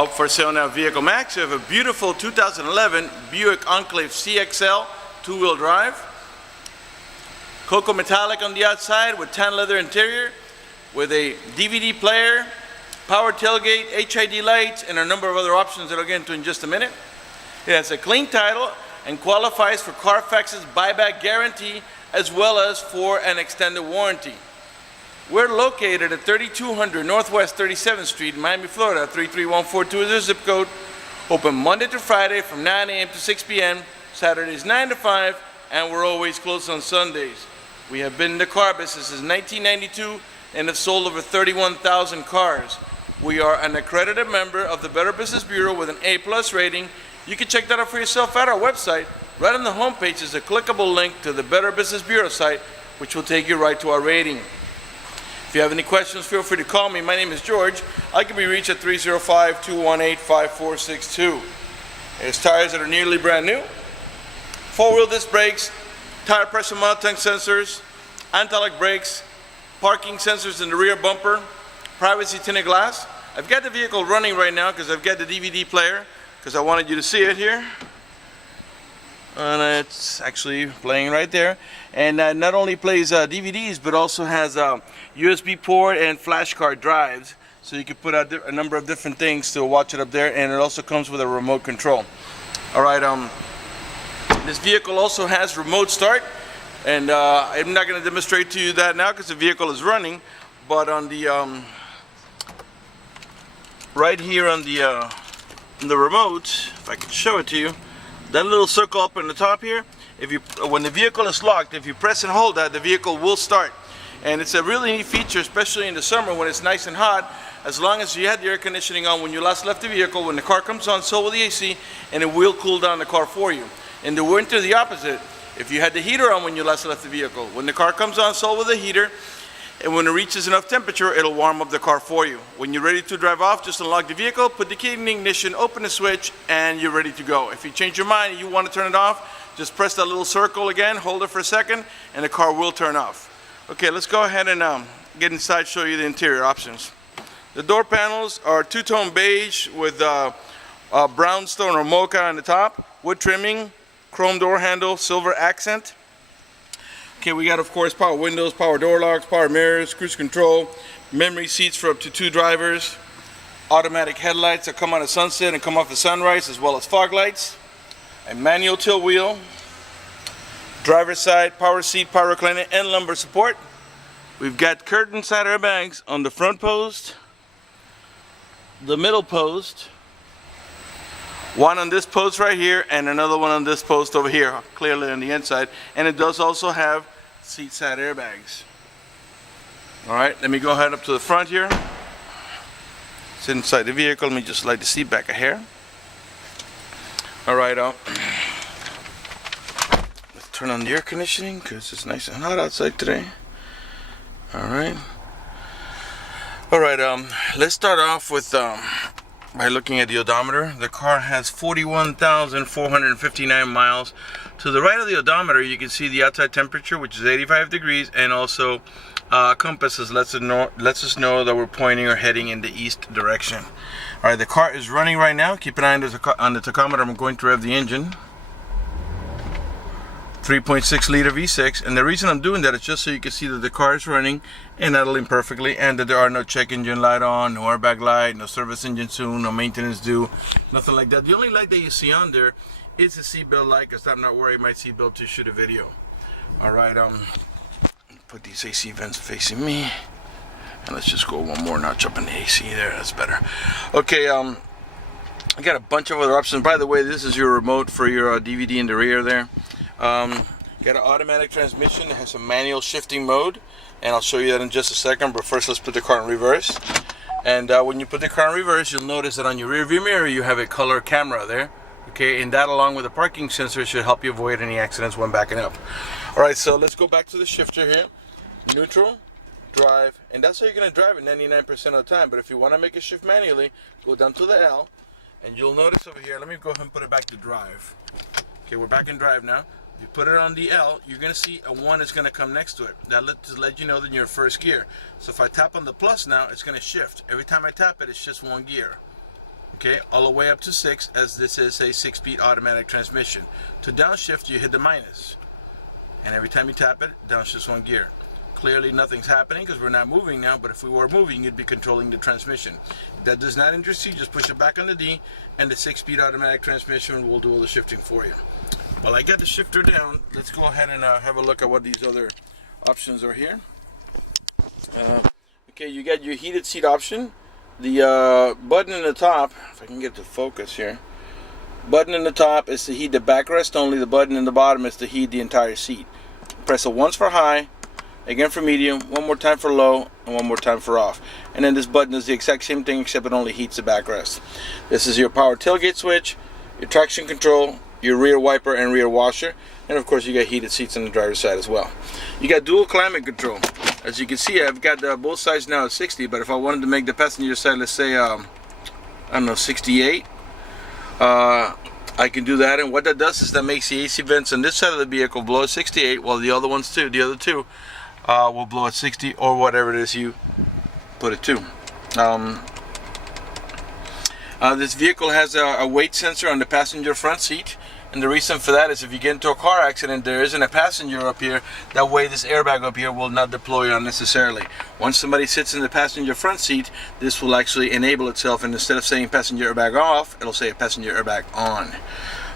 Up for sale now, Vehiclemax. You have a beautiful 2011 Buick Enclave CXL two-wheel drive. Cocoa metallic on the outside with tan leather interior, with a DVD player, power tailgate, HID lights, and a number of other options that I'll get into in just a minute. It has a clean title and qualifies for Carfax's buyback guarantee as well as for an extended warranty. We're located at 3200 Northwest 37th Street in Miami, Florida. 33142 is the zip code. Open Monday to Friday from 9 a.m. to 6 p.m. Saturdays 9 to 5, and we're always closed on Sundays. We have been in the car business since 1992 and have sold over 31,000 cars. We are an accredited member of the Better Business Bureau with an A+ rating. You can check that out for yourself at our website. Right on the homepage is a clickable link to the Better Business Bureau site, which will take you right to our rating. If you have any questions, feel free to call me. My name is George. I can be reached at 305-218-5462. There's tires that are nearly brand new, four-wheel disc brakes, tire pressure monitoring sensors, anti-lock brakes, parking sensors in the rear bumper, privacy tinted glass. I've got the vehicle running right now because I've got the DVD player because I wanted you to see it here. And it's actually playing right there, and not only plays DVDs but also has a USB port and flash card drives, so you can put out a number of different things to watch it up there, and it also comes with a remote control. Alright, this vehicle also has remote start, and I'm not going to demonstrate to you that now because the vehicle is running, but on the right here on the remote, if I can show it to you, that little circle up in the top here, when the vehicle is locked, if you press and hold that, the vehicle will start. And it's a really neat feature, especially in the summer when it's nice and hot. As long as you had the air conditioning on when you last left the vehicle, when the car comes on, so will the AC, and it will cool down the car for you. In the winter, the opposite. If you had the heater on when you last left the vehicle, when the car comes on, so will the heater, and when it reaches enough temperature, it'll warm up the car for you. When you're ready to drive off, just unlock the vehicle, put the key in the ignition, open the switch, and you're ready to go. If you change your mind and you want to turn it off, just press that little circle again, hold it for a second, and the car will turn off. Okay, let's go ahead and get inside, show you the interior options. The door panels are two-tone beige with brownstone or mocha on the top, wood trimming, chrome door handle, silver accent. Okay, we got, of course, power windows, power door locks, power mirrors, cruise control, memory seats for up to 2 drivers, automatic headlights that come on at sunset and come off at sunrise, as well as fog lights, a manual tilt wheel, driver's side, power seat, power recliner, and lumbar support. We've got curtain side airbags on the front post, the middle post, one on this post right here, and another one on this post over here, clearly on the inside. And it does also have seat side airbags. Alright, let me go ahead up to the front here. It's inside the vehicle. Let me just slide the seat back a hair. Alright, let's turn on the air conditioning because it's nice and hot outside today. Alright. Alright, let's start off with by looking at the odometer. The car has 41,459 miles. To the right of the odometer, you can see the outside temperature, which is 85 degrees, and also compasses lets us know that we're pointing or heading in the east direction. Alright, the car is running right now. Keep an eye on the tachometer. I'm going to rev the engine. 3.6 liter V6, and the reason I'm doing that is just so you can see that the car is running and idling perfectly, and that there are no check engine light on, no airbag light, no service engine soon, no maintenance due, nothing like that. The only light that you see on there is the seatbelt light, because I'm not wearing my seatbelt to shoot a video. Alright, put these AC vents facing me, and let's just go one more notch up in the AC there. That's better. Okay, I got a bunch of other options. By the way, this is your remote for your DVD in the rear there. Got an automatic transmission that has a manual shifting mode, and I'll show you that in just a second, but first let's put the car in reverse. And when you put the car in reverse, you'll notice that on your rear view mirror you have a color camera there. Okay, and that along with the parking sensor should help you avoid any accidents when backing up. Alright, so let's go back to the shifter here. Neutral, drive, and that's how you're going to drive it 99% of the time. But if you want to make it shift manually, go down to the L, and you'll notice over here, let me go ahead and put it back to drive. Okay, we're back in drive now. If you put it on the L, you're going to see a 1 is going to come next to it. That to let you know that you're in first gear. So if I tap on the plus now, it's going to shift. Every time I tap it, it's just 1 gear. okay, all the way up to 6, as this is a 6-speed automatic transmission. To downshift, you hit the minus, and every time you tap it, downshifts 1 gear. Clearly nothing's happening because we're not moving now, but if we were moving, you'd be controlling the transmission. If that does not interest you, just push it back on the D, and the 6-speed automatic transmission will do all the shifting for you. While I got the shifter down, let's go ahead and have a look at what these other options are here. Okay, you got your heated seat option. The button in the top, if I can get to focus here, button in the top is to heat the backrest only. The button in the bottom is to heat the entire seat. Press it once for high, again for medium, one more time for low, and one more time for off. And then this button is the exact same thing, except it only heats the backrest. This is your power tailgate switch, your traction control, your rear wiper and rear washer, and of course you got heated seats on the driver's side as well. You got dual climate control. As you can see, I've got both sides now at 60, but if I wanted to make the passenger side, let's say I don't know, 68, I can do that. And what that does is that makes the AC vents on this side of the vehicle blow at 68, while the other ones too, the other two will blow at 60 or whatever it is you put it to. This vehicle has a weight sensor on the passenger front seat, and the reason for that is if you get into a car accident, there isn't a passenger up here. That way this airbag up here will not deploy unnecessarily. Once somebody sits in the passenger front seat, this will actually enable itself, and instead of saying passenger airbag off, it'll say passenger airbag on.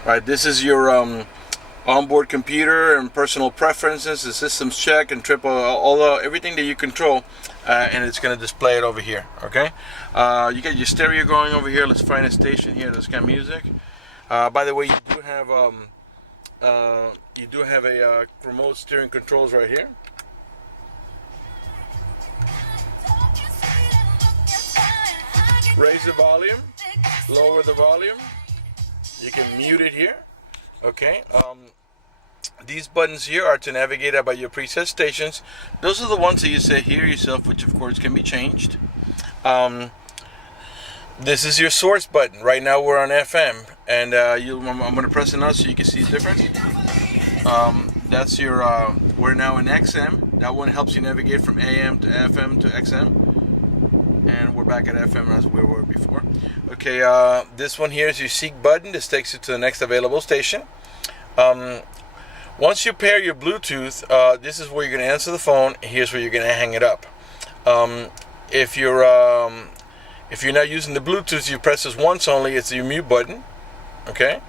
Right, this is your onboard computer and personal preferences, the systems check and triple, everything that you control, and it's going to display it over here. Okay, you got your stereo going over here. Let's find a station here that's got music. By the way, you do have a remote steering controls right here. Raise the volume, lower the volume. You can mute it here. Okay. These buttons here are to navigate about your preset stations. Those are the ones that you set here yourself, which of course can be changed. This is your source button. Right now we're on FM, and I'm going to press it now so you can see the difference. That's your, we're now in XM. That one helps you navigate from AM to FM to XM. And we're back at FM as we were before. Okay, this one here is your seek button. This takes you to the next available station. Once you pair your Bluetooth, this is where you're going to answer the phone. Here's where you're going to hang it up. If you're not using the Bluetooth, you press this once only. It's your mute button, okay?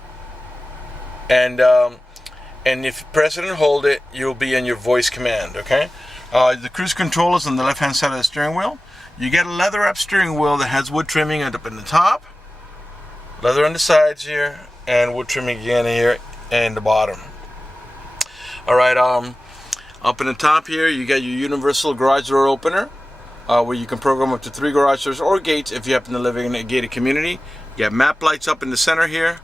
And if you press it and hold it, you'll be in your voice command, okay? The cruise control is on the left-hand side of the steering wheel. You get a leather-wrapped steering wheel that has wood trimming up in the top, leather on the sides here, and wood trimming again here and the bottom. All right, up in the top here, you got your universal garage door opener. Where you can program up to 3 garage doors or gates if you happen to live in a gated community. You got map lights up in the center here.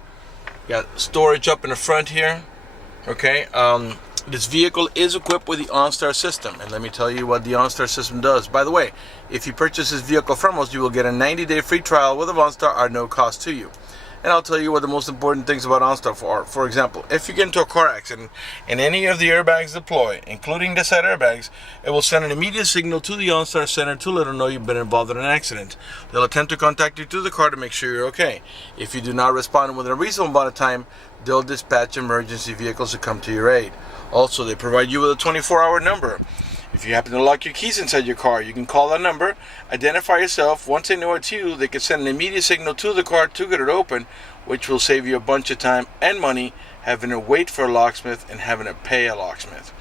You got storage up in the front here. Okay, this vehicle is equipped with the Onstar System, and let me tell you what the Onstar System does. By the way, if you purchase this vehicle from us, you will get a 90-day free trial with Onstar at no cost to you. And I'll tell you what the most important things about OnStar are. For example, if you get into a car accident and any of the airbags deploy, including the side airbags, it will send an immediate signal to the OnStar Center to let them know you've been involved in an accident. They'll attempt to contact you through the car to make sure you're okay. If you do not respond within a reasonable amount of time, they'll dispatch emergency vehicles to come to your aid. Also, they provide you with a 24-hour number. If you happen to lock your keys inside your car, you can call that number, identify yourself. Once they know it's you, they can send an immediate signal to the car to get it open, which will save you a bunch of time and money having to wait for a locksmith and having to pay a locksmith.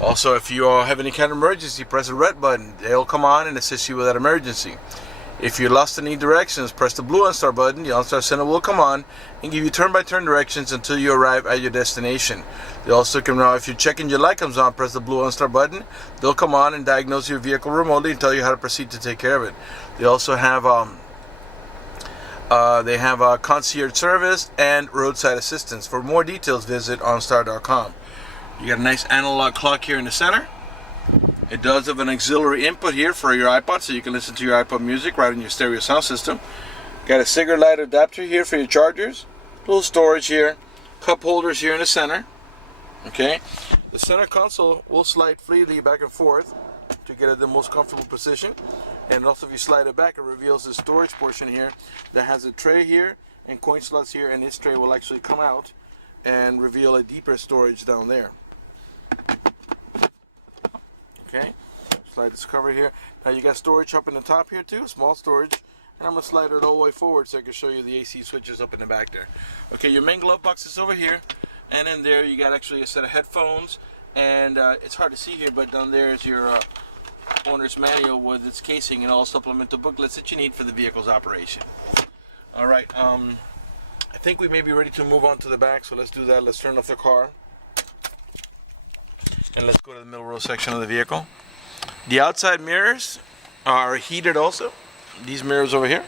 Also, if you have any kind of emergency, press the red button. They'll come on and assist you with that emergency. If you're lost and need directions, press the blue OnStar button. The OnStar Center will come on and give you turn-by-turn directions until you arrive at your destination. They also can, if you're checking your light comes on, press the blue OnStar button. They'll come on and diagnose your vehicle remotely and tell you how to proceed to take care of it. They also have concierge service and roadside assistance. For more details, visit onstar.com. You got a nice analog clock here in the center. It does have an auxiliary input here for your iPod, so you can listen to your iPod music right in your stereo sound system. Got a cigarette light adapter here for your chargers. Little storage here. Cup holders here in the center. Okay. The center console will slide freely back and forth. to get it the most comfortable position. And also if you slide it back, it reveals the storage portion here that has a tray here and coin slots here, and this tray will actually come out and reveal a deeper storage down there. Okay, slide this cover here. Now you got storage up in the top here too, small storage. And I'm going to slide it all the way forward so I can show you the AC switches up in the back there. Okay, your main glove box is over here. And in there you got actually a set of headphones. And it's hard to see here, but down there is your owner's manual with its casing and all supplemental booklets that you need for the vehicle's operation. Alright, I think we may be ready to move on to the back, so let's do that. Let's turn off the car. And let's go to the middle row section of the vehicle. The outside mirrors are heated also. These mirrors over here.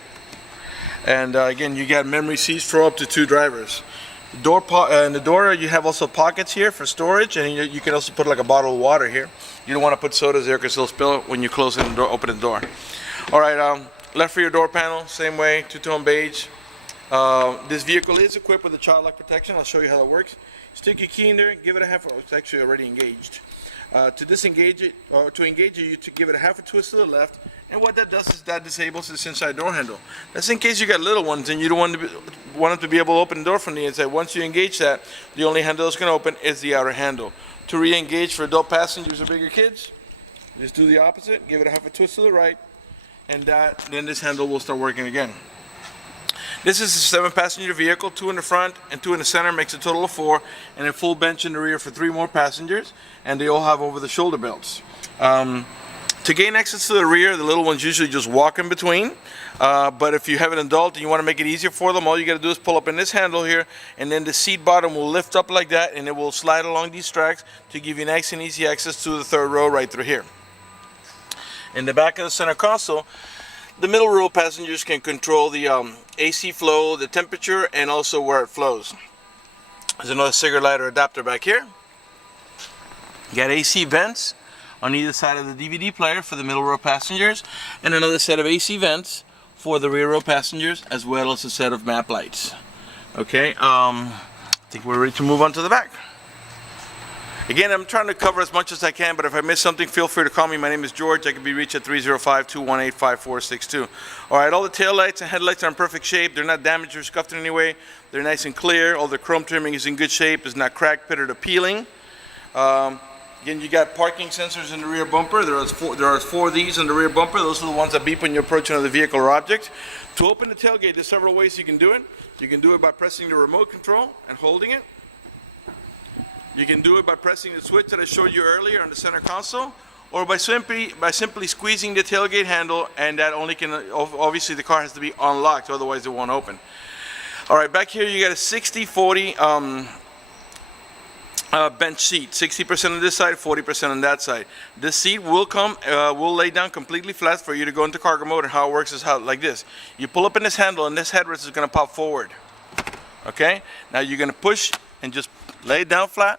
And again, you got memory seats for up to 2 drivers. In the door you have also pockets here for storage, and you can also put like a bottle of water here. You don't want to put sodas there because they'll spill when you close the door, open the door. Alright, left rear door panel, same way, two-tone beige. This vehicle is equipped with a child lock protection. I'll show you how it works. Stick your key in there, give it a half, it's actually already engaged. To disengage it, or to engage it, you to give it a half a twist to the left, and what that does is that disables this inside door handle. That's in case you got little ones and you don't want them to be able to open the door from the inside. Once you engage that, the only handle that's going to open is the outer handle. To re-engage for adult passengers or bigger kids, just do the opposite, give it a half a twist to the right, and then this handle will start working again. This is a 7-passenger vehicle, 2 in the front and 2 in the center, makes a total of 4, and a full bench in the rear for 3 more passengers, and they all have over-the-shoulder belts. To gain access to the rear, the little ones usually just walk in between, but if you have an adult and you want to make it easier for them, all you got to do is pull up in this handle here, and then the seat bottom will lift up like that, and it will slide along these tracks to give you nice and easy access to the 3rd row right through here. In the back of the center console, the middle row passengers can control the AC flow, the temperature, and also where it flows. There's another cigarette lighter adapter back here. You got AC vents on either side of the DVD player for the middle row passengers, and another set of AC vents for the rear row passengers, as well as a set of map lights. Okay, I think we're ready to move on to the back. Again, I'm trying to cover as much as I can, but if I miss something, feel free to call me. My name is George. I can be reached at 305-218-5462. Alright, all the tail lights and headlights are in perfect shape. They're not damaged or scuffed in any way. They're nice and clear. All the chrome trimming is in good shape. It's not cracked, pitted, or peeling. Again, you got parking sensors in the rear bumper. There are 4 of these in the rear bumper. Those are the ones that beep when you're approaching another vehicle or object. To open the tailgate, there's several ways you can do it. You can do it by pressing the remote control and holding it. You can do it by pressing the switch that I showed you earlier on the center console, or by simply squeezing the tailgate handle, and that only can, obviously the car has to be unlocked, otherwise it won't open. Alright, back here you got a 60-40 bench seat, 60% on this side, 40% on that side. This seat will will lay down completely flat for you to go into cargo mode, and how it works is like this. You pull up in this handle and this headrest is going to pop forward. Okay, now you're going to push and just lay it down flat.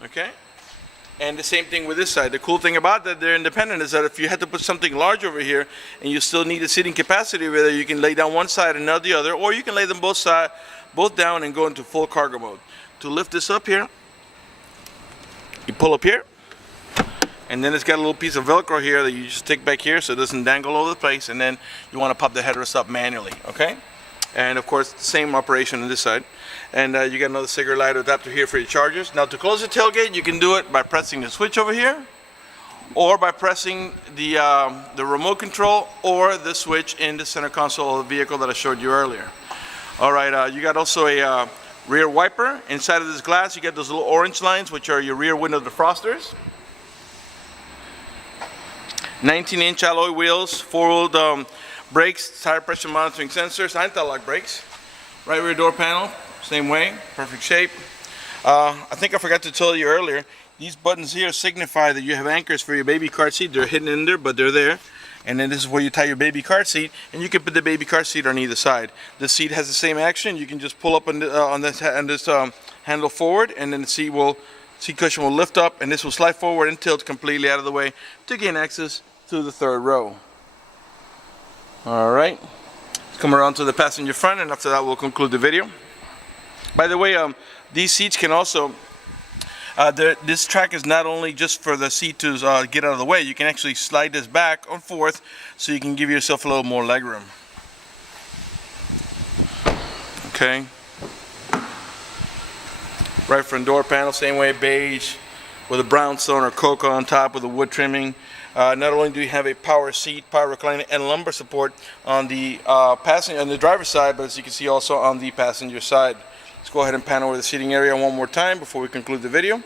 Okay, and the same thing with this side. The cool thing about that, they're independent, is that if you had to put something large over here and you still need the seating capacity over there, you can lay down one side and not the other, or you can lay them both down and go into full cargo mode. To lift this up here, you pull up here, and then it's got a little piece of Velcro here that you just stick back here so it doesn't dangle all over the place, and then you want to pop the headrest up manually. Okay, and of course same operation on this side. And you got another cigarette lighter adapter here for your chargers. Now to close the tailgate, you can do it by pressing the switch over here, or by pressing the remote control or the switch in the center console of the vehicle that I showed you earlier. Alright, you got also a rear wiper. Inside of this glass you got those little orange lines, which are your rear window defrosters. 19-inch alloy wheels, 4-wheel brakes, tire pressure monitoring sensors, anti-lock brakes. Right rear door panel, same way, perfect shape. I think I forgot to tell you earlier, these buttons here signify that you have anchors for your baby car seat. They're hidden in there, but they're there. And then this is where you tie your baby car seat, and you can put the baby car seat on either side. The seat has the same action. You can just pull up on this handle forward, and then the seat cushion will lift up, and this will slide forward and tilt completely out of the way to gain access to the 3rd row. Alright, let's come around to the passenger front, and after that we'll conclude the video. By the way, these seats can also This track is not only just for the seat to get out of the way. You can actually slide this back and forth so you can give yourself a little more leg room. Okay. Right front door panel, same way, beige with a brownstone or cocoa on top with a wood trimming. Not only do you have a power seat, power recliner, and lumbar support on the passenger, on the driver's side, but as you can see also on the passenger side. Let's go ahead and pan over the seating area one more time before we conclude the video.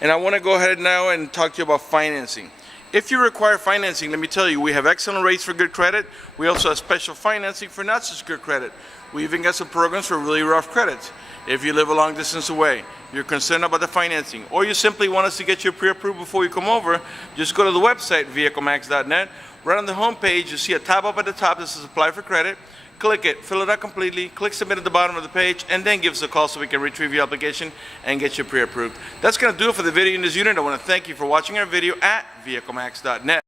And I want to go ahead now and talk to you about financing. If you require financing, let me tell you, we have excellent rates for good credit. We also have special financing for not such good credit. We even got some programs for really rough credits. If you live a long distance away, you're concerned about the financing, or you simply want us to get you pre-approved before you come over, just go to the website, vehiclemax.net. Right on the home page, you see a tab up at the top that says Apply for Credit. Click it, fill it out completely, click Submit at the bottom of the page, and then give us a call so we can retrieve your application and get you pre-approved. That's going to do it for the video in this unit. I want to thank you for watching our video at vehiclemax.net.